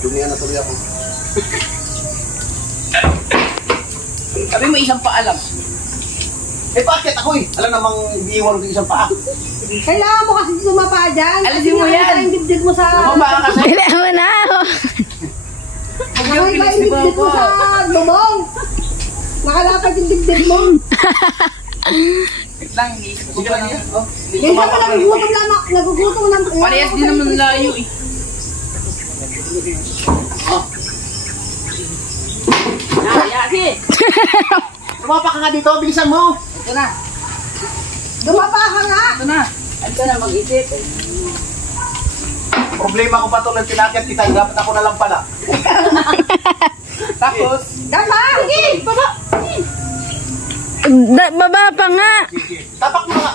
Dumihan na tuloy ako. Sabi mo isang paalam. Eh bakit ako eh? Alam namang iiwan ko isang paa. Kailangan mo kasi sumapa dyan. Alisin mo yan. Yung dibdib mo sa... Bumaba ka kasi. Kailangan mo na ako. Yung dibdib mo sa lumong. Nakalapad yung dibdib mo. Wait lang, iisip ko pa lang. Minsan mo nagugutom lang. Nagugutom lang. Parehas din naman layo eh. Yasi! Lumapa ka nga dito, bilisan mo. Ito na. Dumapa ka nga. Ito na. Ito na mag-isip. Problema ko pa ito ng tinakit kita. Dapat ako na lang pala. Tapos, Dama! Sige! Baba! Baba pa nga. Tapak mo nga.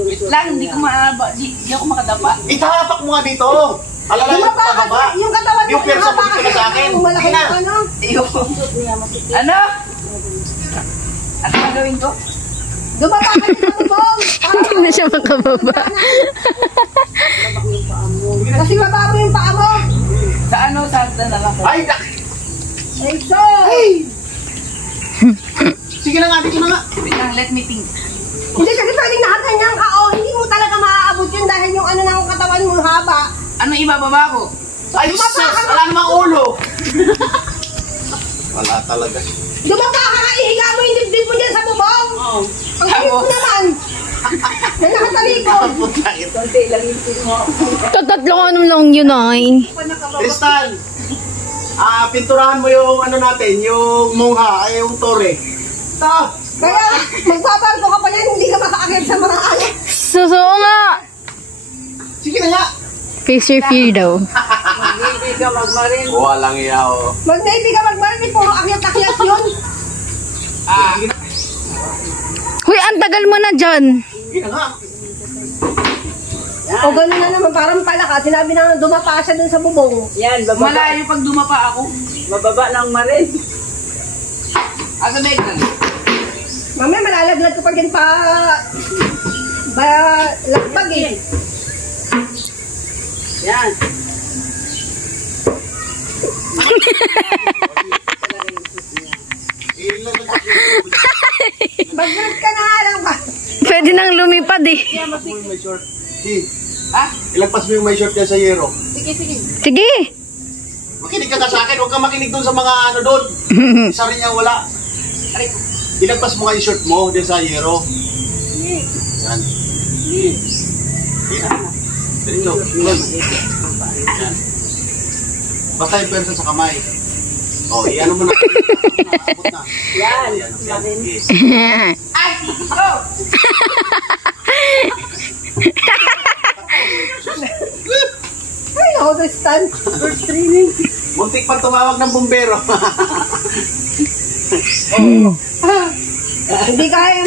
wait lang, hindi ko maaba. Di ako makadapa. Itapak mo nga dito. Alala yung Dumapa ka. pababa. Yung katawan mo. Yung persa mo dito na sa akin. Malaki Ina. yung ano. Ano? Ano gagawin ko? Dumapa ka sa lumong. Hindi na siya makababa. Kasi baba mo yung paa mo. Sa ano? Sa hagdan na lang ko. Ay, Ay, so. sige na nga, dito na nga. Wait lang, let me think. Hindi kasi pwedeng nakaganyan ka. O, hindi mo talaga maaabot yun dahil yung ano ng katawan mo haba. Ano ibababa ko? Ay, sus! Wala namang ulo. Wala talaga. Dumapa ka nga, ihiga mo yung dibdib mo dyan sa bubong. Oo. Ang cute mo naman. Na nakatalikod. Konti lang yung pin mo. Tatlong ano lang yun ay. Crystal, pinturahan mo yung ano natin, yung mongha, ay yung tore. Ta! Kaya, magpaparko ka pa yan, hindi ka makaakit sa mga anak. Susuo nga. Sige na nga. Face your fear daw. Hindi ka magmarin. Walang iyaw. Mag-navy ka magmarin, puro akyat-akyat yun. Huy, ang tagal mo na dyan. Sige na nga. O gano'n na naman, parang palaka. Sinabi na dumapa siya dun sa bubong. Yan, bababa. Malayo pag dumapa ako. Bababa ng marin. Asa ba ito? Mamaya malalaglag ka pa din pa... lagbag eh. Yan. Mag-grab ka na nga lang ba? Pwede nang lumipad eh. May short. Si, Ha? ilagpas mo yung may short yan sa yero. Sige, sige. Sige. Makinig ka na sa akin, huwag kang makinig doon sa mga ano doon. Isa rin yung wala. Aray ko. Ilagpas mo nga yung short mo din sa yero. Yan. Yan. Dito. Yan. Basta yung persa sa kamay. O, iyan mo na. Abot na. Yan. Yan. Sige. Ay! Oh! Ay, ako na stand. First training. Muntik pang tumawag ng bumbero. Hindi kaya